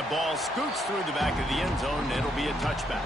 That ball scoots through the back of the end zone, and it'll be a touchback.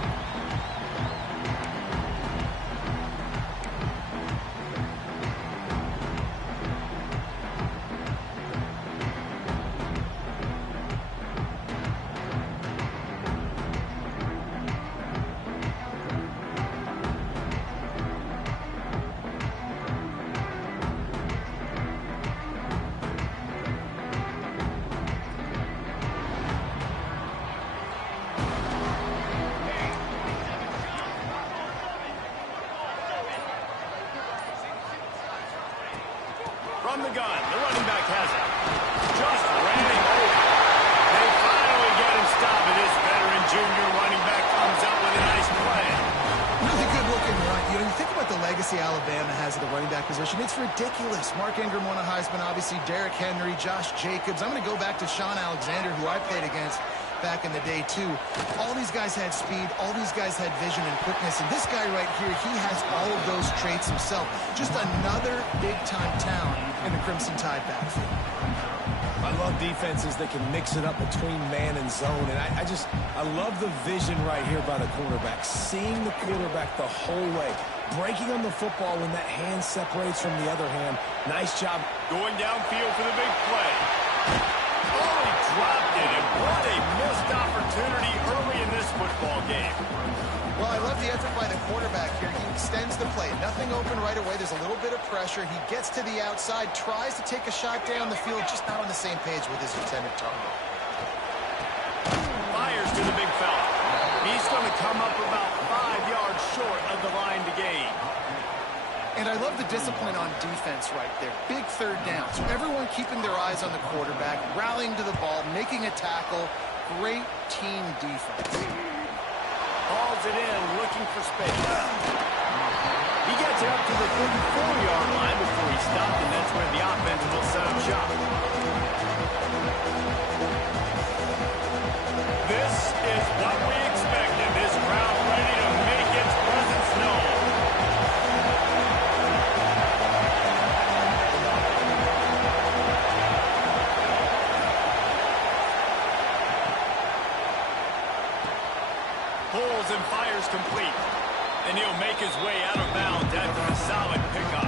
From the gun, the running back has it. Just ran him over. They finally get him stopped, and this veteran junior running back comes up with a nice play. Really good looking run. You know, you think about the legacy Alabama has at the running back position. It's ridiculous. Mark Ingram won a Heisman, obviously. Derrick Henry, Josh Jacobs. I'm going to go back to Sean Alexander, who I played against back in the day, too. All these guys had speed. All these guys had vision and quickness. And this guy right here, he has all of those traits himself. Just another big-time talent in the Crimson Tide backfield. I love defenses that can mix it up between man and zone. And I love the vision right here by the quarterback. Seeing the quarterback the whole way. Breaking on the football when that hand separates from the other hand. Nice job. Going downfield for the big play. Oh, he dropped it, and what a missed opportunity early in this football game. Well, I love the effort by the quarterback here. He extends the play. Nothing open right away. There's a little bit of pressure. He gets to the outside, tries to take a shot down the field, just not on the same page with his intended target. Fires to the big fella. He's going to come up about 5 yards short of the line to gain. And I love the discipline on defense right there. Big third down. So everyone keeping their eyes on the quarterback, rallying to the ball, making a tackle. Great team defense. Hauls it in, looking for space. He gets it up to the 34-yard line before he stopped, and that's where the offense will set up shop. This is what we expected. This crowd ready to make its presence known. Pulls and fires complete. And he'll make his way out of bounds after a solid pickup.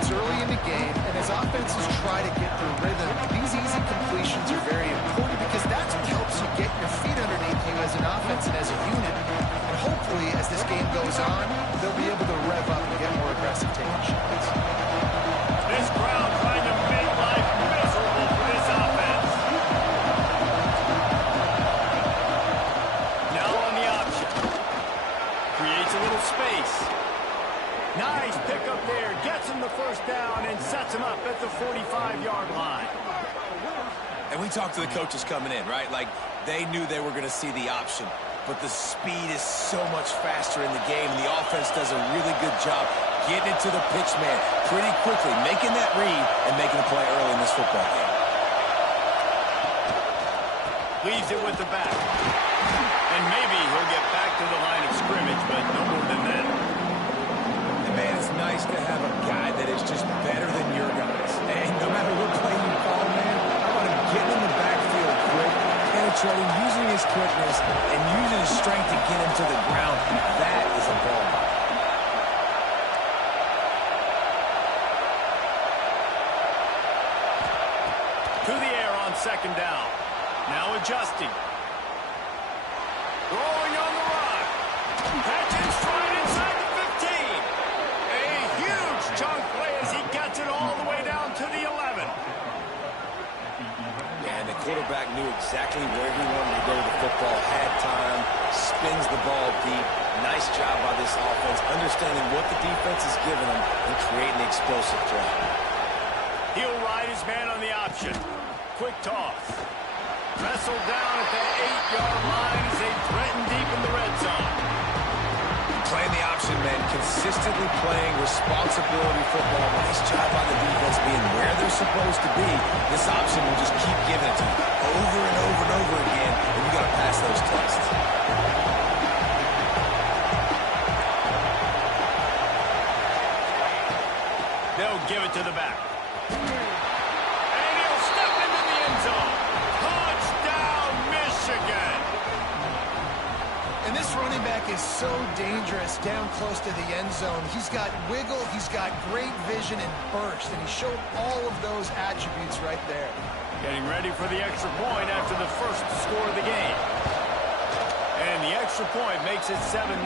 It's early in the game, and as offenses try to get their rhythm, these easy completions are very important because that's what helps you get your feet underneath you as an offense and as a unit. And hopefully, as this game goes on, they'll be able to rev up and get more aggressive taking shots. This crowd trying to make life miserable for this offense. Now on the option. Creates a little space. Nice pickup there. Gets him the first down and sets him up at the 45-yard line. And we talked to the coaches coming in, right? Like, they knew they were going to see the option. But the speed is so much faster in the game, and the offense does a really good job getting it to the pitch man pretty quickly, making that read and making a play early in this football game. Leaves it with the back. And maybe he'll get back to the line of scrimmage, but no more than that. And man, it's nice to have a guy that is just better than your guys. And no matter what play you call, man, how about him getting in the backfield quick, penetrating, using his quickness, and using his strength to get him to the ground. That is a ball. To the air on second down. Now adjusting. Rolling on the run. Catch and stride inside the 15. A huge chunk play as he gets it all the way down to the 11. And the quarterback knew exactly where he wanted to go with the football, had time, spins the ball deep. Nice job by this offense, understanding what the defense is giving them and creating the explosive play. He'll ride his man on the option. Quick toss. Wrestled down at the 8-yard line as they threaten deep in the red zone. Playing the option, man, consistently playing responsibility football. Nice job by the defense being where they're supposed to be. This option will just keep giving it to you over and over and over again, and you got to pass those tests. They'll give it to the back. And he'll step into the end zone. Touchdown, Michigan! This running back is so dangerous down close to the end zone. He's got wiggle, he's got great vision and burst, and he showed all of those attributes right there. Getting ready for the extra point after the first score of the game. And the extra point makes it 7-0.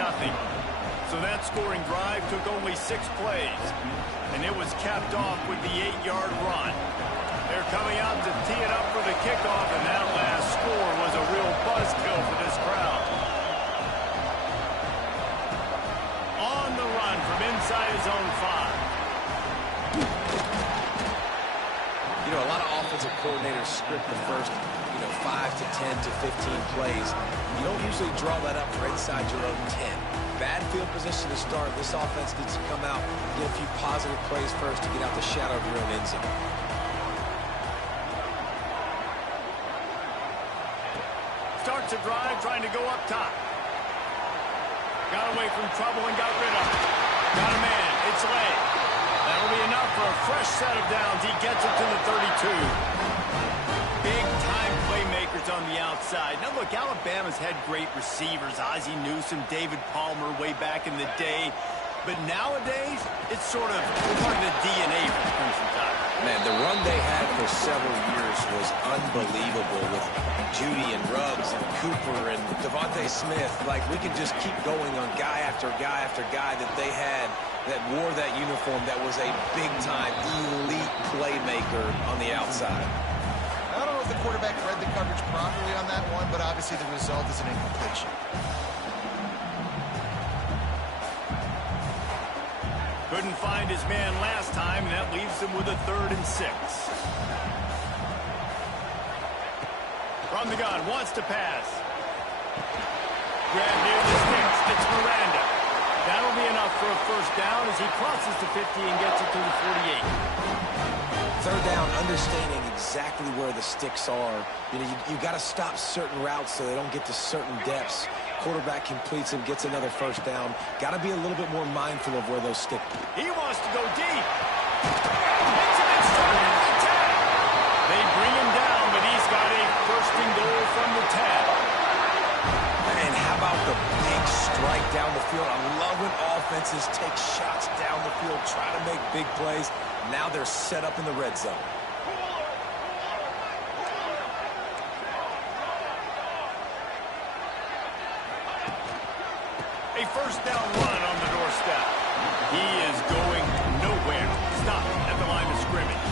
So that scoring drive took only 6 plays. And it was capped off with the 8-yard run. They're coming out to tee it up for the kickoff, and that last score was a real buzzkill for this crowd. On the run from inside his own 5. You know, a lot of offensive coordinators script the first, 5 to 10 to 15 plays. You don't usually draw that up for inside your own 10. Bad field position to start. This offense needs to come out, get a few positive plays first to get out the shadow of your own end zone. Starts a drive trying to go up top. Got away from trouble and got rid of it. Got a man. It's late. That'll be enough for a fresh set of downs. He gets it to the 32. Big-time playmakers on the outside. Now, look, Alabama's had great receivers. Ozzie Newsome, David Palmer way back in the day. But nowadays, it's sort of part of the DNA for the Crimson Tide. Man, the run they had for several years was unbelievable with Judy and Ruggs and Cooper and Devontae Smith. Like, we could just keep going on guy after guy after guy that they had that wore that uniform that was a big-time, elite playmaker on the outside. I don't know if the quarterback read the coverage properly on that one, but obviously the result is an incompletion. Couldn't find his man last time, and that leaves him with a 3rd and 6. From the gun, wants to pass. Grab near the sticks. It's Miranda. That'll be enough for a first down as he crosses the 50 and gets it to the 48. 3rd down, understanding exactly where the sticks are. You got to stop certain routes so they don't get to certain depths. Quarterback completes him, gets another first down. Got to be a little bit more mindful of where those stick. He wants to go deep. Makes him in stride at the 10. They bring him down, but he's got a 1st and goal from the 10. And how about the big strike down the field? I love when offenses take shots down the field, try to make big plays. Now they're set up in the red zone. A first down run on the doorstep. He is going nowhere. Stop at the line of scrimmage.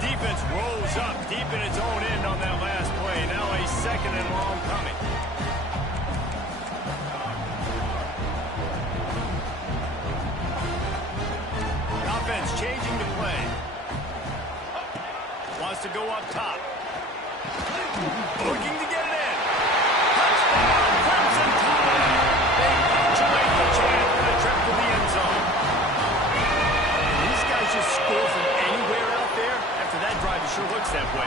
Defense rolls up deep in its own end on that last play. Now a 2nd and long coming. Offense changing the play. Wants to go up top. Looking to get it in. Touchdown, Crimson Tide. They punctuate the chance for the trip to the end zone. And these guys just score from anywhere out there. After that drive, it sure looks that way.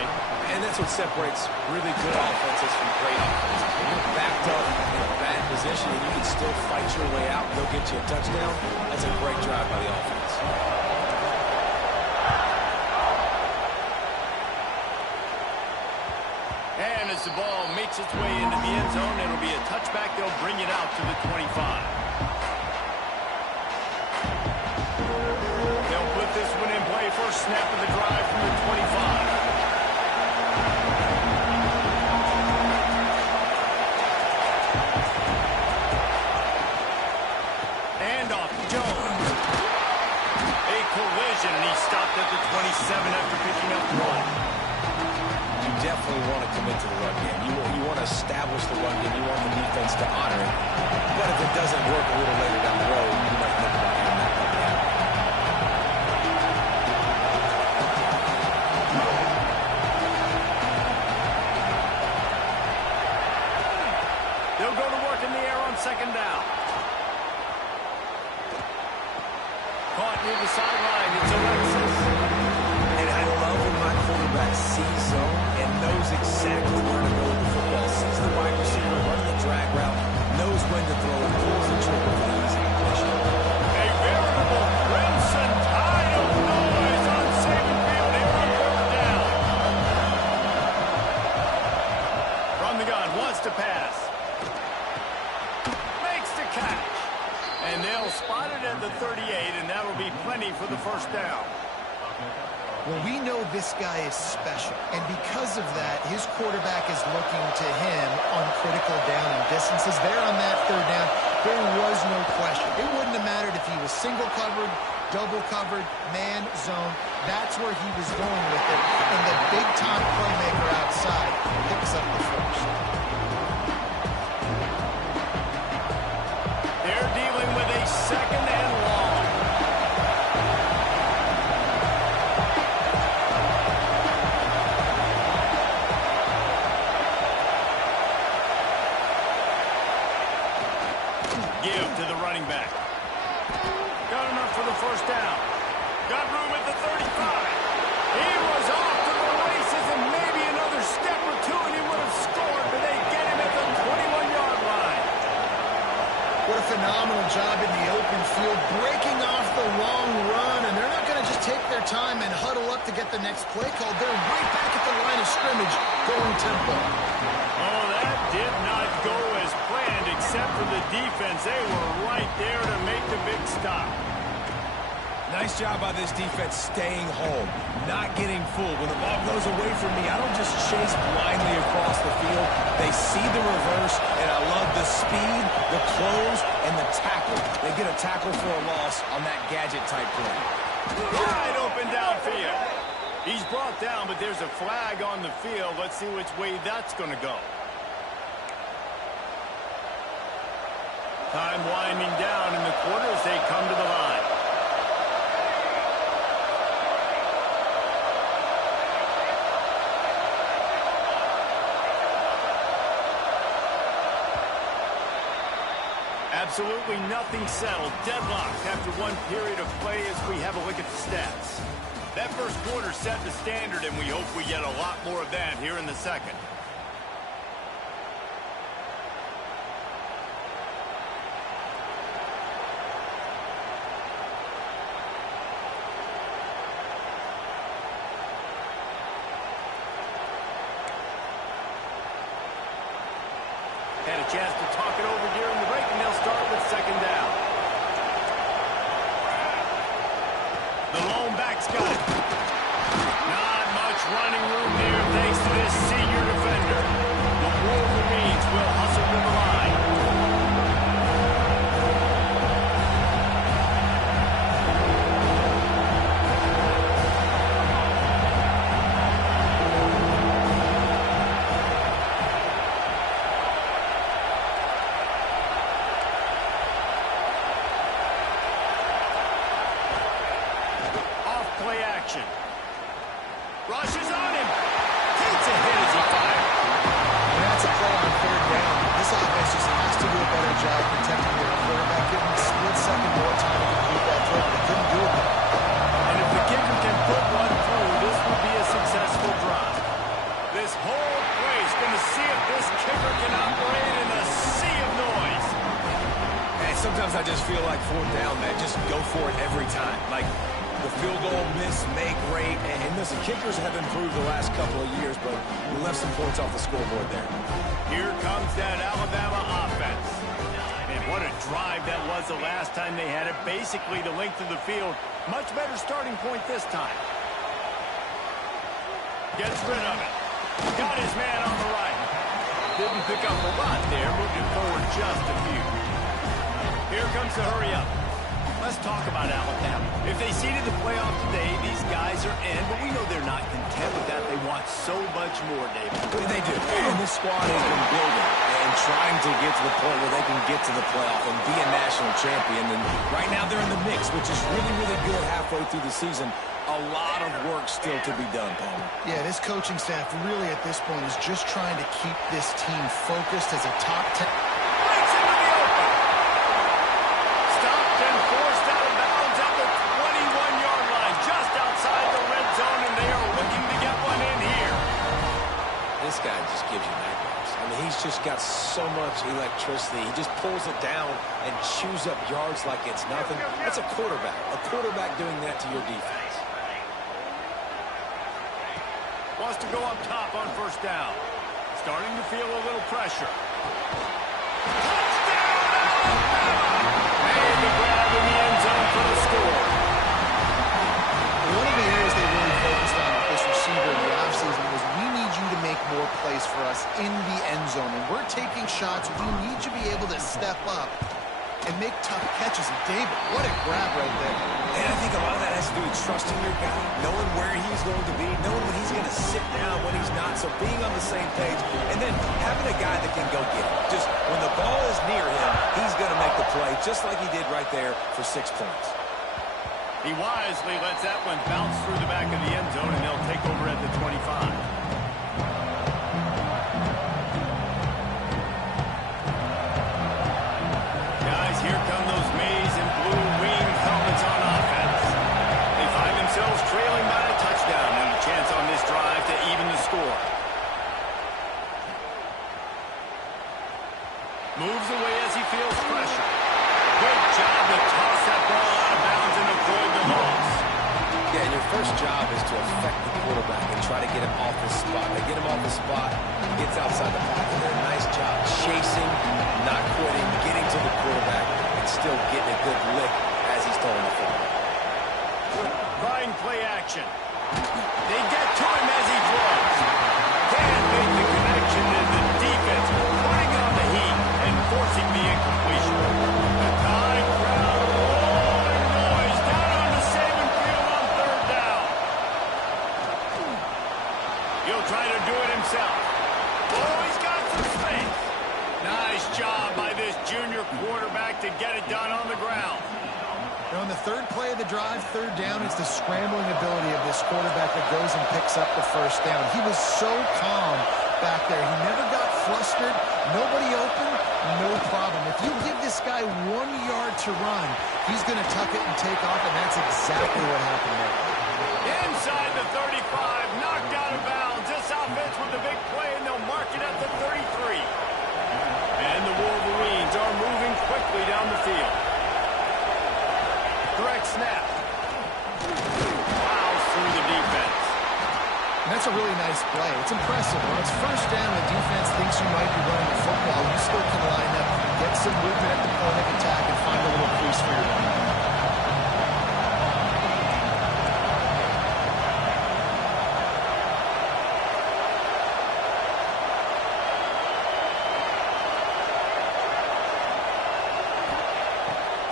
And that's what separates really good offenses from great offenses. When you're backed up in a bad position and you can still fight your way out and go get you a touchdown, that's a great drive by the offense. And as the ball makes its way into the end zone, it'll be a touchback. They'll bring it out to the 25. They'll put this one in play. First snap of the drive from the 25. Handoff, Jones. A collision, and he stopped at the 27 after picking up the ball. You definitely want to commit to the run game. You want to establish the run game. You want the defense to honor it. But if it doesn't work a little later down the road, you might think about having that run game. They'll go to work in the air on 2nd down. Caught near the sideline. It's Alexis. And I love when my quarterback sees zone and knows exactly where to go with the football. Sees the wide receiver running the drag route, knows when to throw it, pulls the trigger for the easy completion. A veritable Crimson Tide of noise on Saban Field here on 4th down. From the gun, wants to pass. And they'll spot it at the 38, and that'll be plenty for the first down. Well, we know this guy is special, and because of that, his quarterback is looking to him on critical down and distances. There on that third down, there was no question. It wouldn't have mattered if he was single covered, double covered, man, zone. That's where he was going with it, and the big-time playmaker outside picks up the first. They're dealing with a second and long. Give to the running back. Got enough for the first down. Got room at the 35. He was off to the races, and maybe another step or two and he would have scored, but they get him at the 21-yard line. What a phenomenal job in the open field, breaking off the long run, and they're not going to just take their time and huddle up to get the next play called. They're right back at the line of scrimmage, going tempo. Oh, that did not go as planned, except for the defense. They were right there to make the big stop. Nice job by this defense staying home, not getting fooled. When the ball goes away from me, I don't just chase blindly across the field. They see the reverse, and I love the speed, the close, and the tackle. They get a tackle for a loss on that gadget-type play. Wide open downfield. He's brought down, but there's a flag on the field. Let's see which way that's going to go. Time winding down in the quarter as they come to the line. Absolutely nothing settled. Deadlocked after one period of play as we have a look at the stats. That first quarter set the standard, and we hope we get a lot more of that here in the second. Had a chance to talk it over during the break, and they'll start with second down. The lone back's got it. Not much running room there thanks to this senior defender. The Wolverines will hustle to the line. Play action. Rushes on him. Takes a hit as he fired. And that's a play on third down. This offense just has to do a better job protecting their quarterback. Give him a split second more time to complete that throw. They couldn't do it. And if the kicker can put one through, this will be a successful drive. This whole place going to see if this kicker can operate in a sea of noise. And sometimes I just feel like fourth down, man. Just go for it every time. Like, the field goal, miss, make rate. And listen, kickers have improved the last couple of years, but we left some points off the scoreboard there. Here comes that Alabama offense. And what a drive that was the last time they had it. Basically the length of the field. Much better starting point this time. Gets rid of it. Got his man on the right. Didn't pick up a lot there. Moved it forward just a few. Here comes the hurry up. Let's talk about Alabama. If they seeded the playoff today, these guys are in, but we know they're not content with that. They want so much more, David. They do. And this squad has been building and trying to get to the point where they can get to the playoff and be a national champion. And right now they're in the mix, which is really, really good halfway through the season. A lot of work still to be done, Palmer. Yeah, this coaching staff really at this point is just trying to keep this team focused as a top 10. Breaks into the open. Stopped and forced out of bounds at the 21-yard line, just outside the red zone, and they are looking to get one in here. This guy just gives you nightmares. I mean, he's just got so much electricity. He just pulls it down and chews up yards like it's nothing. That's a quarterback. A quarterback doing that to your defense. Wants to go up top on first down. Starting to feel a little pressure. Touchdown, Alabama! And the defense, we need to be able to step up and make tough catches. And David, what a grab right there. And I think a lot of that has to do with trusting your guy, knowing where he's going to be, knowing when he's going to sit down, when he's not. So being on the same page, and then having a guy that can go get it. Just when the ball is near him, he's going to make the play, just like he did right there for 6 points. He wisely lets that one bounce through the back of the end zone, and they'll take over at the 25. Guys, here come those maize and blue winged helmets on offense. They find themselves trailing by a touchdown, and a chance on this drive to even the score. Moves away as he feels pressure. Good job to toss that ball out of bounds and avoid the loss. Yeah, and your first job is to affect the quarterback and try to get him off his spot. They get him off the spot, he gets outside the pocket. They're a nice job chasing, not quitting, getting to the quarterback, and still getting a good lick as he's throwing the football. Trying play action. They get to him as he throws. Can't make the connection, and the defense putting on the heat and forcing the incompletion. The time crowd rolling noise down on the Saban field on 3rd down. He'll try to do it himself. Oh, he's got some space. Nice job by this junior quarterback to get it done on the ground. On the 3rd play of the drive, 3rd down, it's the scrambling ability of this quarterback that goes and picks up the 1st down. He was so calm back there. He never got flustered. Nobody open, no problem. If you give this guy 1 yard to run, he's going to tuck it and take off, and that's exactly what happened there. Inside the 35, knocked out of bounds. This offense with the big play, and they'll mark it at the 33. And the Wolverines are moving quickly down the field. Direct snap. Plows through the defense. And that's a really nice play. It's impressive. When it's 1st down, the defense thinks you might be running the football. You still can line up, get some movement at the point of attack, and find a little crease for your running.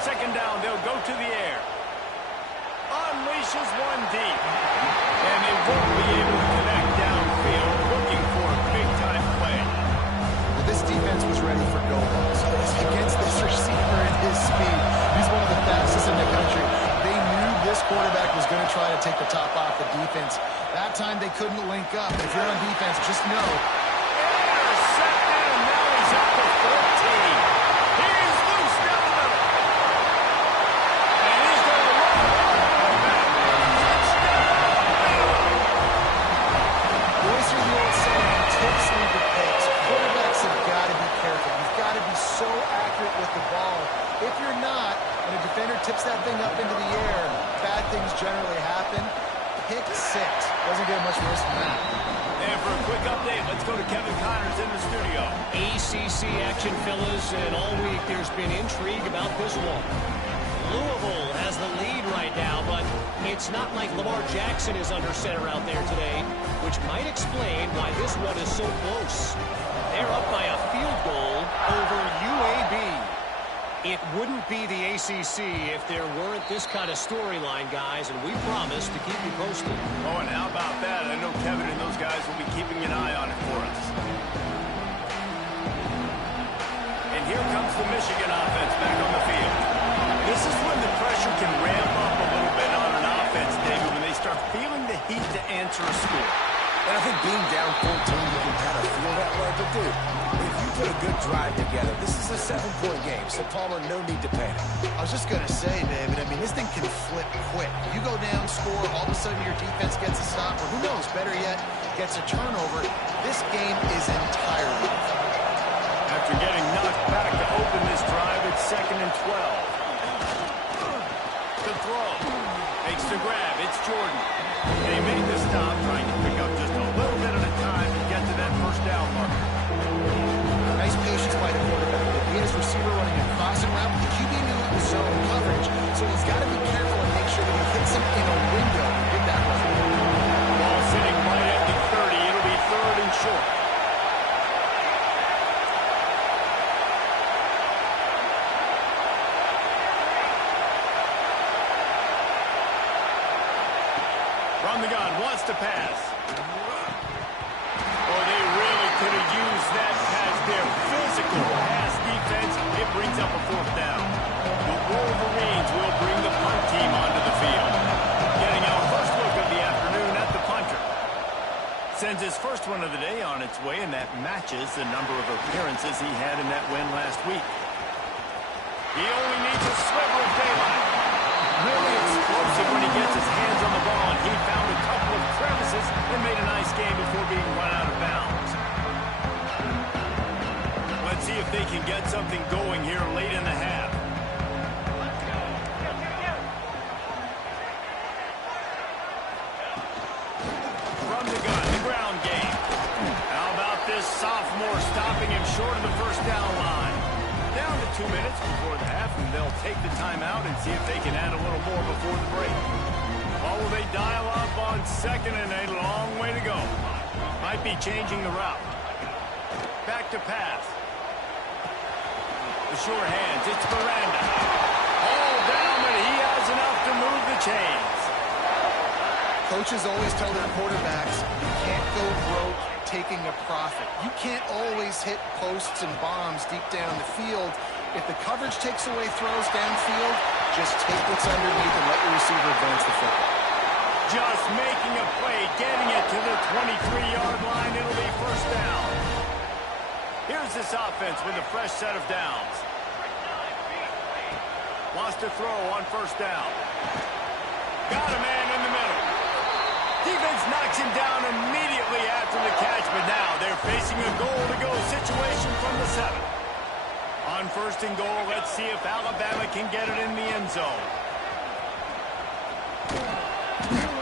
Second down, they'll go to the air. Unleashes one deep. And they won't be able to connect downfield, looking for a big-time play. Well, this defense was ready for go balls. Against this receiver at his speed. He's one of the fastest in the country. They knew this quarterback was going to try to take the top off the defense. That time they couldn't link up. If you're on defense, just know. Intercepted, and now he's up to 14. He's loose down the middle. And he's going to run all back. Touchdown, Bama. You always hear the old saying, tips lead to picks. Quarterbacks have got to be careful. You've got to be so accurate with the ball. If you're not, when a defender tips that thing up into the air, bad things generally happen. Pick 6. Doesn't get much worse than that. And for a quick update, let's go to Kevin Connors in the studio. ACC action, fellas, and all week there's been intrigue about this one. Louisville has the lead right now, but it's not like Lamar Jackson is under center out there today, which might explain why this one is so close. They're up by a field goal over UAB. It wouldn't be the ACC if there weren't this kind of storyline, guys, and we promise to keep you posted. Oh, and how about that? I know Kevin and those guys will be keeping an eye on it for us. And here comes the Michigan offense back on the field. This is when the pressure can ramp up a little bit on an offense, David, when they start feeling the heat to answer a score. And I think being down 14, you can kind of feel that way. But, dude, if you put a good drive together, this is a 7-point game. So, Palmer, no need to panic. I was just going to say, David, I mean, this thing can flip quick. You go down, score, all of a sudden your defense gets a stop, or who knows, better yet, gets a turnover. This game is entirely different. After getting knocked back to open this drive, it's 2nd and 12. To throw. Makes the grab. It's Jordan. They made the stop, trying to pick up just a little bit at a time to get to that 1st down marker. Nice patience by the quarterback. He had his receiver running a crossing route. The QB knew it was zone coverage, so he's got to be careful and make sure that he hits him in a window to get that one. Ball sitting right at the 30. It'll be 3rd and short. From the gun, wants to pass. Oh, they really could have used that pass there. Physical pass defense. It brings up a fourth down. The Wolverines will bring the punt team onto the field. Getting our first look of the afternoon at the punter. Sends his first one of the day on its way, and that matches the number of appearances he had in that win last week. He only needs a sliver of daylight. Really explosive when he gets his hands on the ball, and he found a couple of crevices and made a nice game before being run out of bounds. Let's see if they can get something going here late in the half. From the gun, the ground game. How about this sophomore stopping him short of the first down line? Down to 2 minutes before the half, and they'll take the timeout and see if they can add a little more before the break. Or will they dial up on second and a long way to go? Might be changing the route. Back to pass. The sure hands, it's Miranda. All down, but he has enough to move the chains. Coaches always tell their quarterbacks, you can't go broke taking a profit. You can't always hit posts and bombs deep down the field. If the coverage takes away throws downfield, just take what's underneath and let your receiver advance the football. Just making a play, getting it to the 23-yard line. It'll be first down. Here's this offense with a fresh set of downs. Wants to throw on first down. Got a man in the middle. Defense knocks him down immediately after the catch, but now they're facing a goal-to-go situation from the 7. On first and goal, let's see if Alabama can get it in the end zone.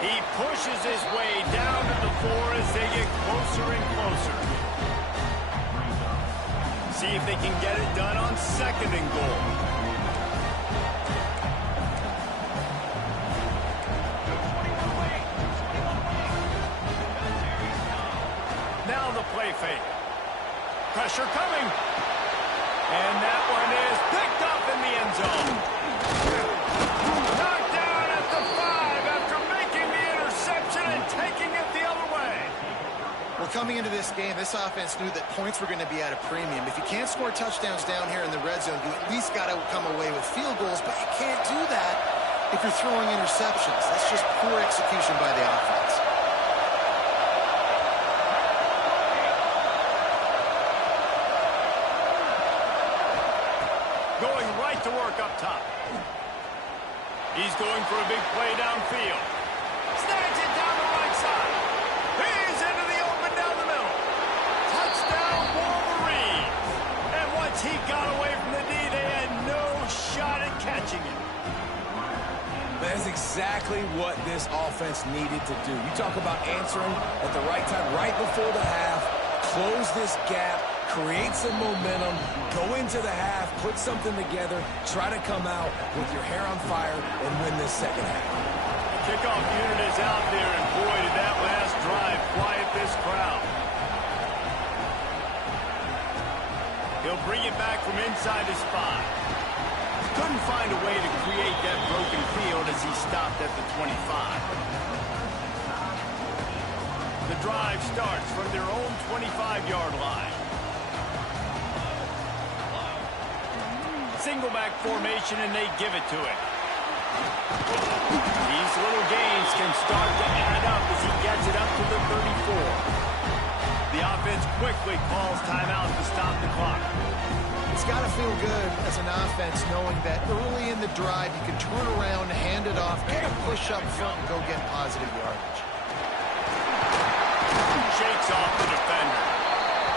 He pushes his way down to the 4 as they get closer and closer. See if they can get it done on second and goal. Now the play fake. Pressure coming. And that one is picked up in the end zone. Knocked down at the 5 after making the interception and taking it the other way. Well, coming into this game, this offense knew that points were going to be at a premium. If you can't score touchdowns down here in the red zone, you at least got to come away with field goals, but you can't do that if you're throwing interceptions. That's just poor execution by the offense. Going right to work up top. He's going for a big play downfield. Snags it down the right side. He's into the open down the middle. Touchdown, Wolverines. And once he got away from the D, they had no shot at catching him. That's exactly what this offense needed to do. You talk about answering at the right time, right before the half, close this gap, create some momentum, go into the half, put something together, try to come out with your hair on fire and win this second half. The kickoff unit is out there, and boy, did that last drive quiet this crowd. He'll bring it back from inside his 5. Couldn't find a way to create that broken field as he stopped at the 25. The drive starts from their own 25-yard line. Single back formation, and they give it to him. These little gains can start to add up as he gets it up to the 34. The offense quickly calls timeout to stop the clock. It's got to feel good as an offense knowing that early in the drive you can turn around, hand it off, get a push up front, and go get positive yardage. Shakes off the defender.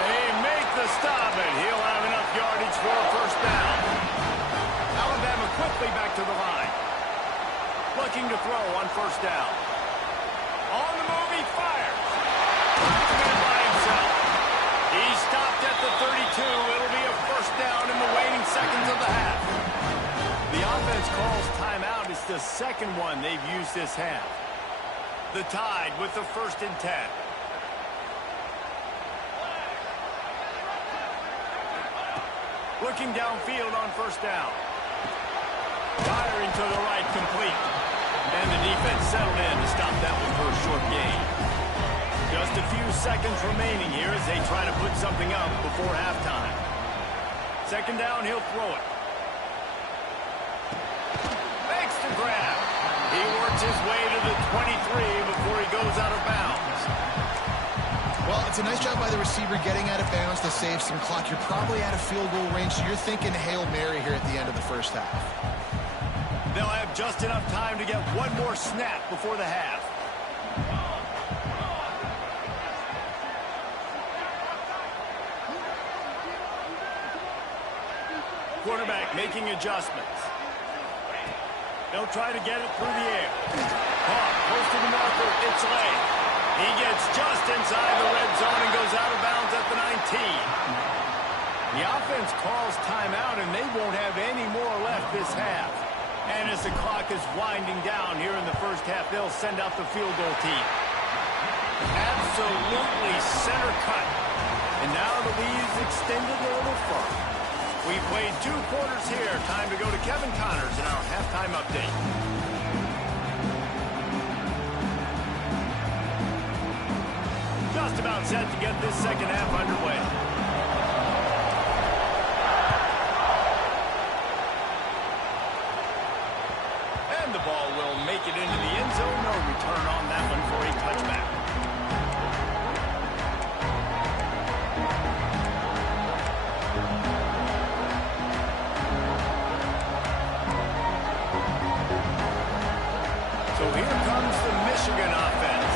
They make the stop, and he'll have enough yardage for a first down. Alabama quickly back to the line. Looking to throw on first down. On the move, he fires. Man by himself. He stopped at the 32. It'll be a first down in the waning seconds of the half. The offense calls timeout. It's the second one they've used this half. The Tide with the 1st and 10. Looking downfield on first down. Firing to the right, complete. And the defense settled in to stop that one for a short gain. Just a few seconds remaining here as they try to put something up before halftime. Second down, he'll throw it. Makes the grab. He works his way to the 23 before he goes out of bounds. Well, it's a nice job by the receiver getting out of bounds to save some clock. You're probably out of field goal range, so you're thinking Hail Mary here at the end of the first half. They'll have just enough time to get one more snap before the half. Quarterback making adjustments. They'll try to get it through the air. Caught, close to the marker, it's late. He gets just inside the red zone and goes out of bounds at the 19. The offense calls timeout, and they won't have any more left this half. And as the clock is winding down here in the first half, they'll send out the field goal team. Absolutely center cut. And now the lead is extended a little further. We played 2 quarters here. Time to go to Kevin Connors in our halftime update. Just about set to get this second half underway. And the ball will make it into the end zone. No return on that one for a touchback. So here comes the Michigan offense.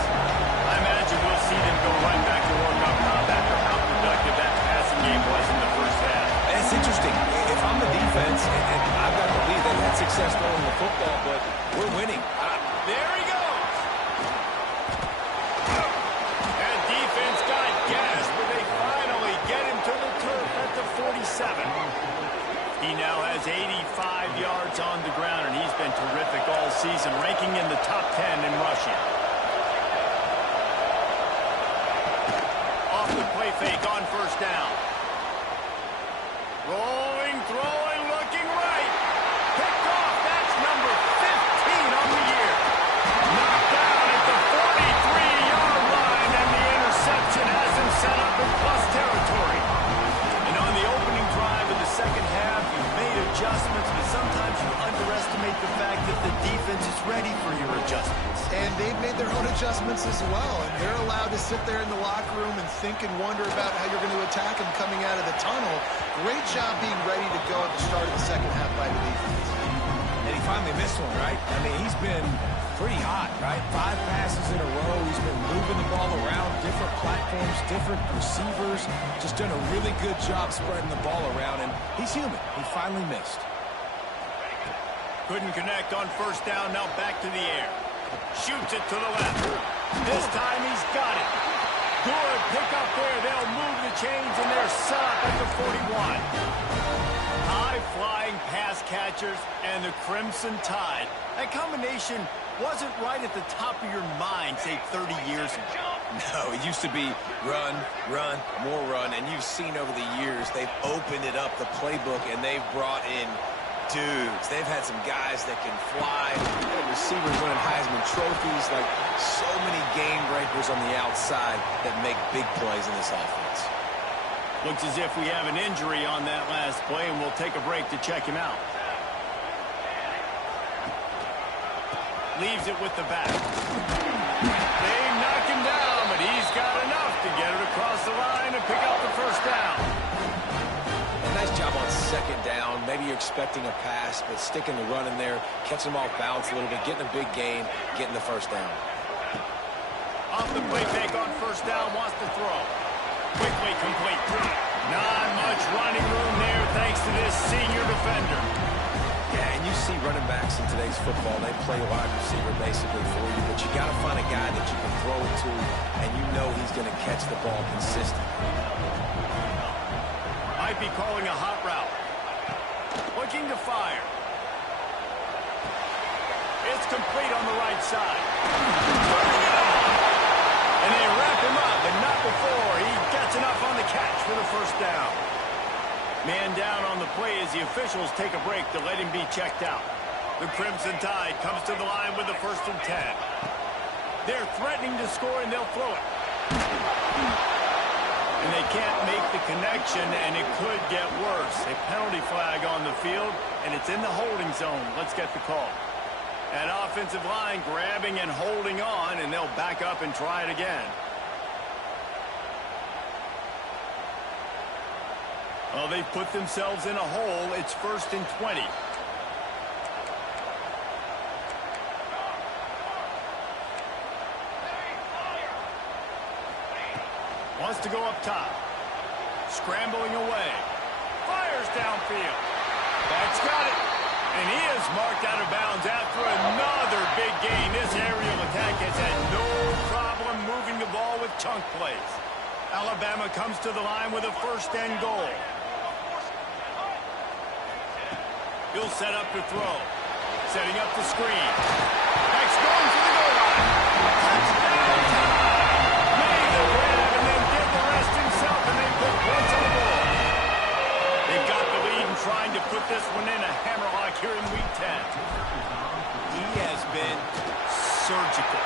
I imagine we'll see them go right back to work on combat for how productive that passing game was in the first half. It's interesting. If I'm the defense, and I've got to believe they've had success throwing the football, but we're winning. There he goes. That defense got gas, but they finally get him to the turf at the 47. He now has 85 yards on the ground, and he's been terrific all season, ranking in the top 10 in rushing. Off the play fake on first down. Rolling, throwing, looking right. Picked off. That's number 15 on the year. Knocked down at the 43-yard line, and the interception has him set up in plus territory. And on the opening drive of the second half, you've made adjustments, but sometimes you underestimate the fact that the defense is ready for your adjustments. And they've made their own adjustments as well, and they're allowed to sit there in the locker room and think and wonder about how you're going to attack them coming out of the tunnel. Great job being ready to go at the start of the second half by the defense. And he finally missed one, right? I mean, he's been pretty hot, right? 5 passes in a row. He's been moving the ball around, different platforms, different receivers. Just done a really good job spreading the ball around, and he's human. He finally missed. Couldn't connect on first down, now back to the air. Shoots it to the left. This time he's got it. Good pick up there. They'll move the chains, and they're set up at the 41. High-flying pass catchers and the Crimson Tide. That combination wasn't right at the top of your mind, say, 30 years ago. No, it used to be run, run, more run, and you've seen over the years they've opened it up, the playbook, and they've brought in dudes. They've had some guys that can fly, receivers winning Heisman trophies, like so many game breakers on the outside that make big plays in this offense. Looks as if we have an injury on that last play, and we'll take a break to check him out. Leaves it with the back. They knock him down, but he's got enough to get it across the line and pick up the first down. Nice job on second down. Maybe you're expecting a pass, but sticking the run in there, catching them off balance a little bit, getting a big gain, getting the first down. Off the play fake on first down, wants to throw. Quickly complete. Not much running room there thanks to this senior defender. Yeah, and you see running backs in today's football, they play wide receiver basically for you, but you got to find a guy that you can throw it to, and you know he's going to catch the ball consistently. Might be calling a hot route. Looking to fire. It's complete on the right side. And they wrap him up, but not before he gets enough on the catch for the first down. Man down on the play as the officials take a break to let him be checked out. The Crimson Tide comes to the line with the 1st and 10. They're threatening to score, and they'll throw it. And they can't make the connection, and it could get worse. A penalty flag on the field, and it's in the holding zone. Let's get the call. That offensive line grabbing and holding on, and they'll back up and try it again. Well, they've put themselves in a hole. It's 1st and 20. Wants to go up top. Scrambling away. Fires downfield. That's got it. And he is marked out of bounds after another big gain. This aerial attack has had no problem moving the ball with chunk plays. Alabama comes to the line with a 1st and goal. He'll set up to throw. Setting up the screen. Next going for the goal line. Touchdown time! Made the grab and then did the rest himself, and they put points on the board. They've got the lead and trying to put this one in a hammerlock here in Week 10. He has been surgical.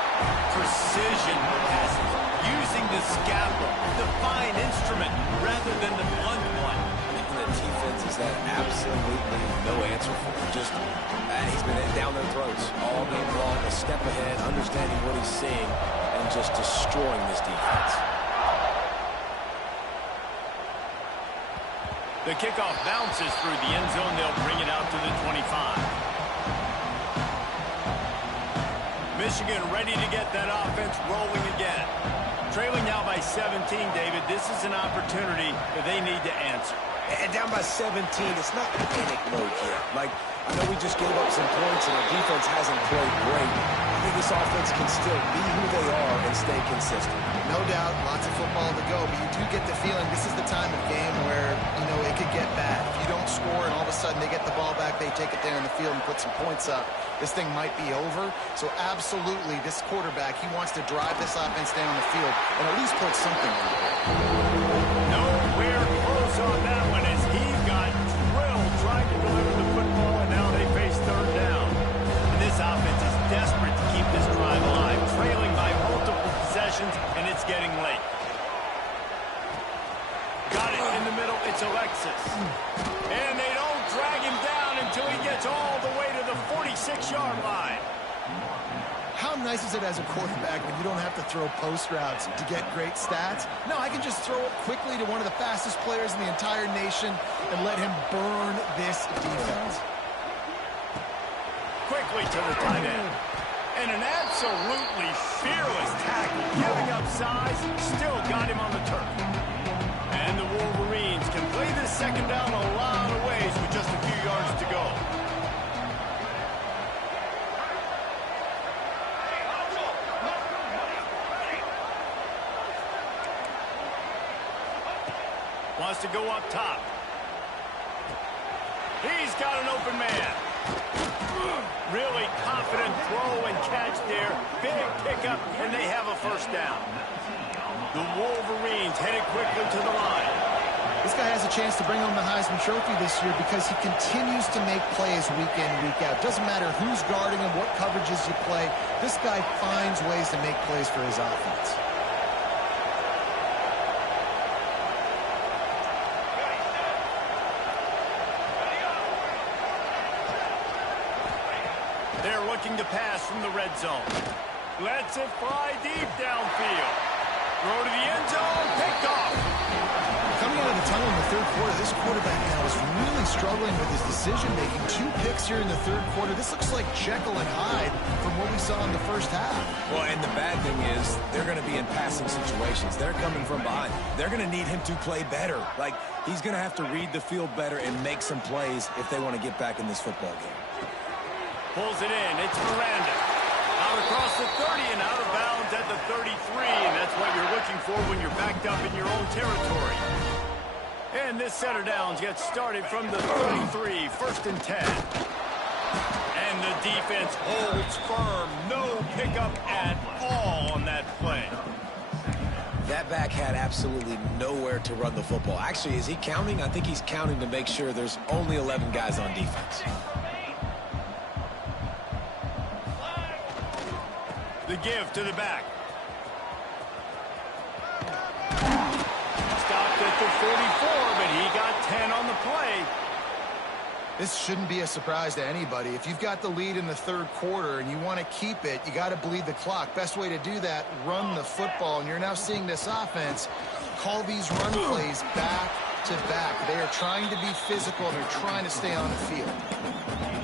Precision passing. Using the scalpel, the fine instrument, rather than the blunt one. The defense has had absolutely no answer for him. Just, he's been down their throats all game long, a step ahead, understanding what he's seeing, and just destroying this defense. The kickoff bounces through the end zone. They'll bring it out to the 25. Michigan ready to get that offense rolling again. Trailing now by 17, David. This is an opportunity that they need to answer. And down by 17, it's not panic mode yet. Like, I know we just gave up some points and our defense hasn't played great. I think this offense can still be who they are and stay consistent. No doubt, lots of football to go, but you do get the feeling this is the time of game where, you know, it could get bad. If you don't score and all of a sudden they get the ball back, they take it there in the field and put some points up, this thing might be over. So absolutely, this quarterback, he wants to drive this offense down the field and at least put something in it. Nowhere close on that one as he got drilled trying to deliver the football, and now they face 3rd down. And this offense is desperate to keep this drive alive, trailing by multiple possessions, and it's getting late. Got it in the middle. It's Alexis. And they don't drag him down until he gets all the way to the 46-yard line. How nice is it as a quarterback when you don't have to throw post routes to get great stats? No, I can just throw it quickly to one of the fastest players in the entire nation and let him burn this defense. Quickly to the tight end. And an absolutely fearless tackle. Giving up size, still got him on the turf. And the Wolverines can play this 2nd down a lot of ways with just a few yards to go. Wants to go up top. He's got an open man. Really confident throw and catch there. Big pickup, and they have a 1st down. The Wolverines headed quickly to the line. This guy has a chance to bring home the Heisman Trophy this year because he continues to make plays week in, week out. Doesn't matter who's guarding him, what coverages you play. This guy finds ways to make plays for his offense. They're looking to pass from the red zone. Lets it fly deep downfield. Throw to the end zone, picked off. Coming out of the tunnel in the 3rd quarter, this quarterback now is really struggling with his decision-making. 2 picks here in the 3rd quarter. This looks like Jekyll and Hyde from what we saw in the 1st half. Well, and the bad thing is they're going to be in passing situations. They're coming from behind. They're going to need him to play better. Like, he's going to have to read the field better and make some plays if they want to get back in this football game. Pulls it in. It's Miranda. Out across the 30 and out of bounds at the 33. And that's what you're looking for when you're backed up in your own territory. And this set of downs gets started from the 33. 1st and 10. And the defense holds firm. No pickup at all on that play. That back had absolutely nowhere to run the football. Actually, is he counting? I think he's counting to make sure there's only 11 guys on defense. The give to the back. Stopped at the 44, but he got 10 on the play. This shouldn't be a surprise to anybody. If you've got the lead in the third quarter and you want to keep it, you got to bleed the clock. Best way to do that, run the football. And you're now seeing this offense call these run plays back to back. They are trying to be physical. They're trying to stay on the field.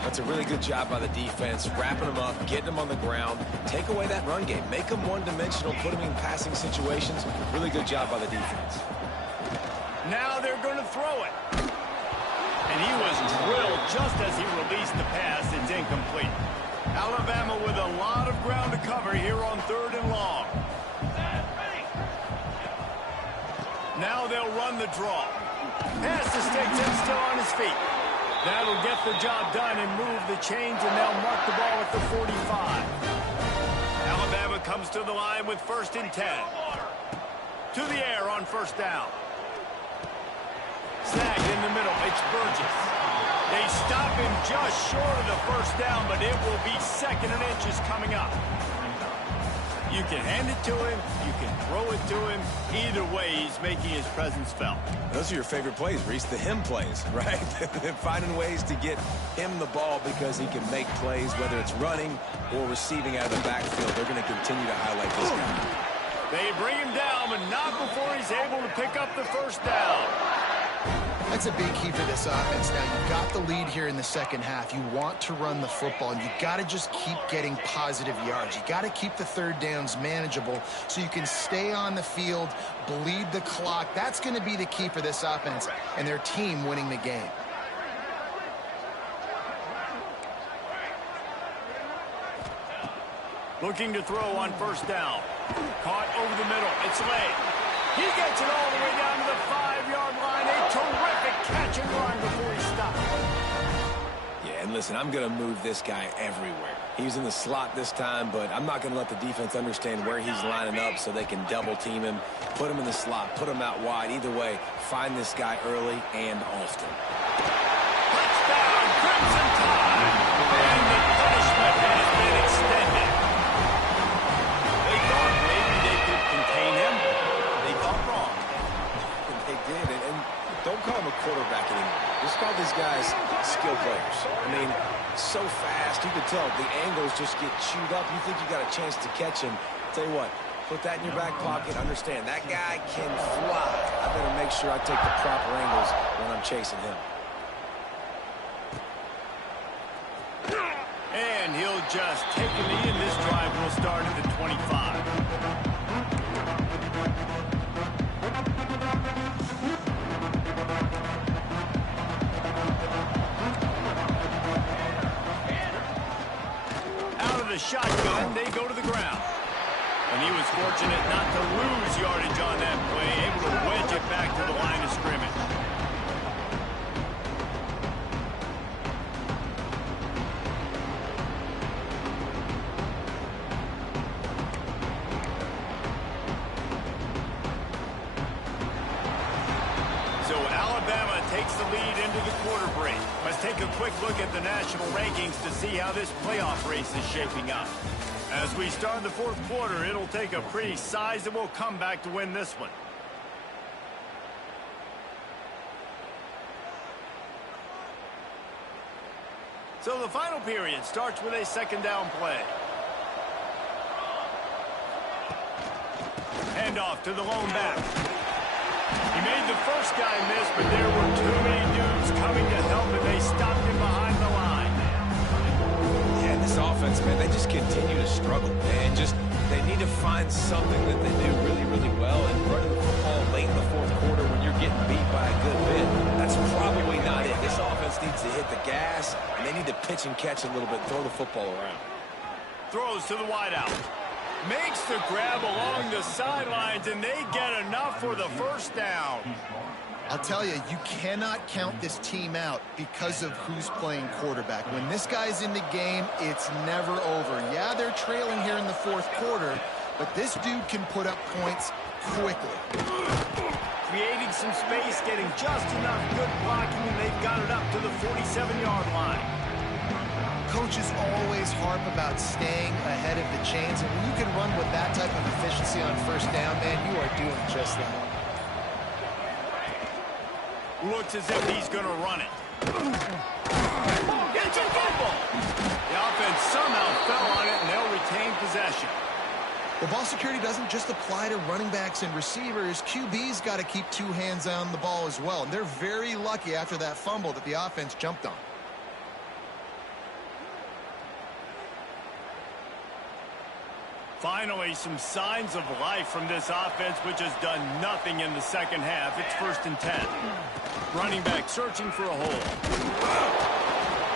That's a really good job by the defense, wrapping them up, getting them on the ground, take away that run game, make them one-dimensional, put them in passing situations. Really good job by the defense. Now they're going to throw it. And he was drilled just as he released the pass. It's incomplete. Alabama with a lot of ground to cover here on 3rd and long. Now they'll run the draw. Pass to Stetson, still on his feet. That'll get the job done and move the chains, and they'll mark the ball at the 45. Alabama comes to the line with 1st and 10. To the air on 1st down. Snagged in the middle. It's Burgess. They stop him just short of the 1st down, but it will be 2nd and inches coming up. You can hand it to him. You can throw it to him. Either way, he's making his presence felt. Those are your favorite plays, Reese, the him plays, right? Finding ways to get him the ball because he can make plays, whether it's running or receiving out of the backfield. They're going to continue to highlight this guy. They bring him down, but not before he's able to pick up the 1st down. That's a big key for this offense. Now, you've got the lead here in the second half. You want to run the football, and you've got to just keep getting positive yards. You got to keep the 3rd downs manageable so you can stay on the field, bleed the clock. That's going to be the key for this offense and their team winning the game. Looking to throw on 1st down. Caught over the middle. It's late. He gets it all the way down to the 5-yard line. A terrific catch and run before he stopped. Yeah, and listen, I'm going to move this guy everywhere. He's in the slot this time, but I'm not going to let the defense understand where he's lining up so they can double-team him, put him in the slot, put him out wide. Either way, find this guy early and often. Touchdown, Crimson Tide. And the punishment has been extended. They thought maybe they could contain him. They thought wrong. They did, and don't call him a quarterback anymore. Just call these guys skill players. I mean, so fast, you can tell the angles just get chewed up. You think you got a chance to catch him. Tell you what, put that in your back pocket. Understand, that guy can fly. I better make sure I take the proper angles when I'm chasing him. And he'll just take a knee, and this drive will start at the 25. Out of the shotgun, they go to the ground. And he was fortunate not to lose yardage on that play, able to wedge it back to the line of scrimmage. Takes the lead into the quarter break. Let's take a quick look at the national rankings to see how this playoff race is shaping up. As we start the 4th quarter, it'll take a pretty sizable comeback to win this one. So the final period starts with a 2nd down play. Handoff to the lone back. He made the first guy miss, but there were too many dudes coming to help, and they stopped him behind the line. Yeah, this offense, man, they just continue to struggle. And they need to find something that they do really, really well. And running the football late in the 4th quarter when you're getting beat by a good bit, that's probably not it. This offense needs to hit the gas, and they need to pitch and catch a little bit, throw the football around. Throws to the wideout. Makes the grab along the sidelines, and they get enough for the 1st down. I'll tell you, you cannot count this team out because of who's playing quarterback. When this guy's in the game, it's never over. Yeah, they're trailing here in the 4th quarter, but this dude can put up points quickly. Creating some space, getting just enough good blocking, and they've got it up to the 47-yard line. coaches always harp about staying ahead of the chains, and when you can run with that type of efficiency on first down, man, you are doing just that. Looks as if he's going to run it. It's a fumble. The offense somehow fell on it, and they'll retain possession. Well, ball security doesn't just apply to running backs and receivers. QB's got to keep two hands on the ball as well, and they're very lucky after that fumble that the offense jumped on. Finally, some signs of life from this offense, which has done nothing in the second half. It's 1st and 10. Running back searching for a hole.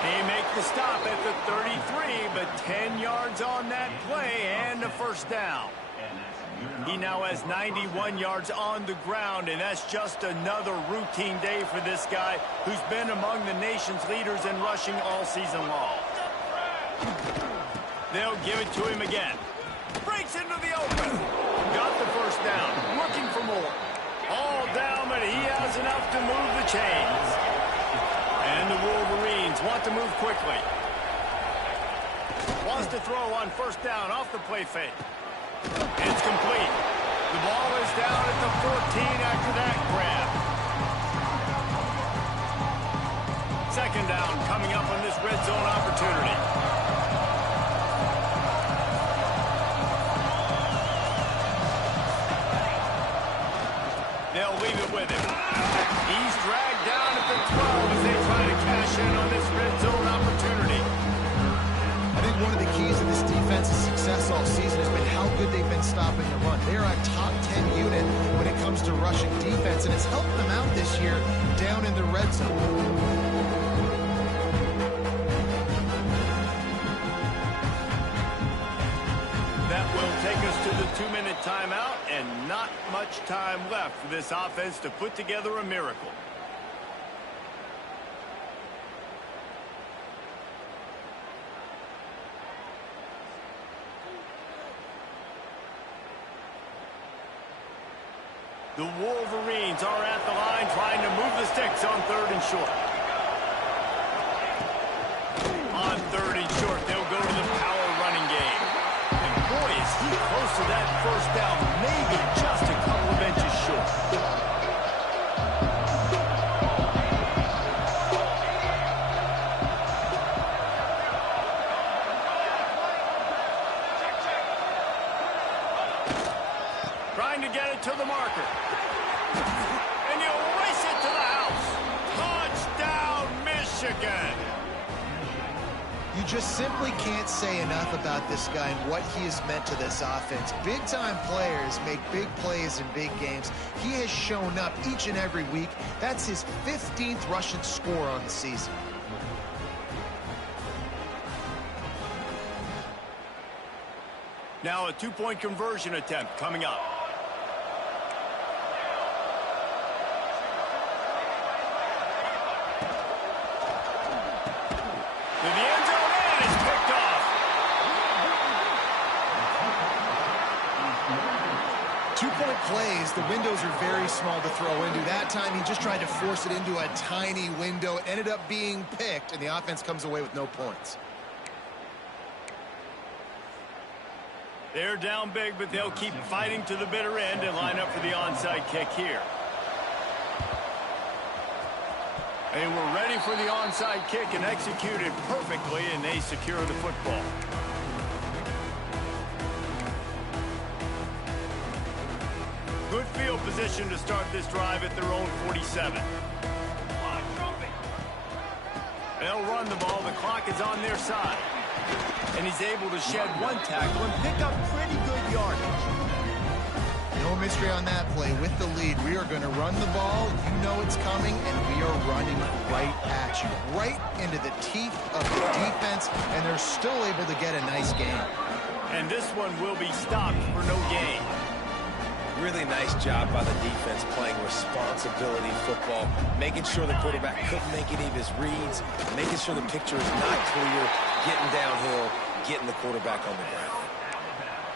They make the stop at the 33, but 10 yards on that play and a first down. He now has 91 yards on the ground, and that's just another routine day for this guy who's been among the nation's leaders in rushing all season long. They'll give it to him again. Breaks into the open. Got the first down. Looking for more. All down, but he has enough to move the chains. And the Wolverines want to move quickly. Wants to throw on first down off the play fake. It's complete. The ball is down at the 14 after that grab. 2nd down coming up on this red zone opportunity. They'll leave it with him. He's dragged down at the 12 as they try to cash in on this red zone opportunity. I think one of the keys of this defense's success all season has been how good they've been stopping the run. They are a top 10 unit when it comes to rushing defense, and it's helped them out this year down in the red zone. Take us to the 2-minute timeout, and not much time left for this offense to put together a miracle. The Wolverines are at the line trying to move the sticks on 3rd and short. On 3rd and short, they'll go to the power running game. Boy, is he close to that first down, maybe just a couple of inches short. Trying to get it to the marker. And you race it to the house. Touchdown, Michigan. You just simply can't say enough about this guy and what he has meant to this offense. Big-time players make big plays in big games. He has shown up each and every week. That's his 15th rushing score on the season. Now a 2-point conversion attempt coming up. To the end zone, and it's picked off. 2-point plays, the windows are very small to throw into. That time, he just tried to force it into a tiny window. It ended up being picked, and the offense comes away with no points. They're down big, but they'll keep fighting to the bitter end and line up for the onside kick here. They were ready for the onside kick and executed perfectly, and they secure the football. Good field position to start this drive at their own 47. They'll run the ball. The clock is on their side. And he's able to shed one tackle and pick up pretty good yardage. No mystery on that play. With the lead, we are going to run the ball. You know it's coming, and we are running right at you. Right into the teeth of the defense, and they're still able to get a nice gain. And this one will be stopped for no gain. Really nice job by the defense playing responsibility football, making sure the quarterback couldn't make any of his reads, making sure the picture is not clear, getting downhill, getting the quarterback on the ground.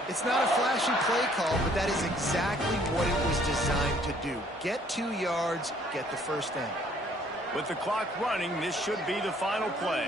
It's not a flashy play call, but that is exactly what it was designed to do. Get 2 yards, get the first down. With the clock running, this should be the final play.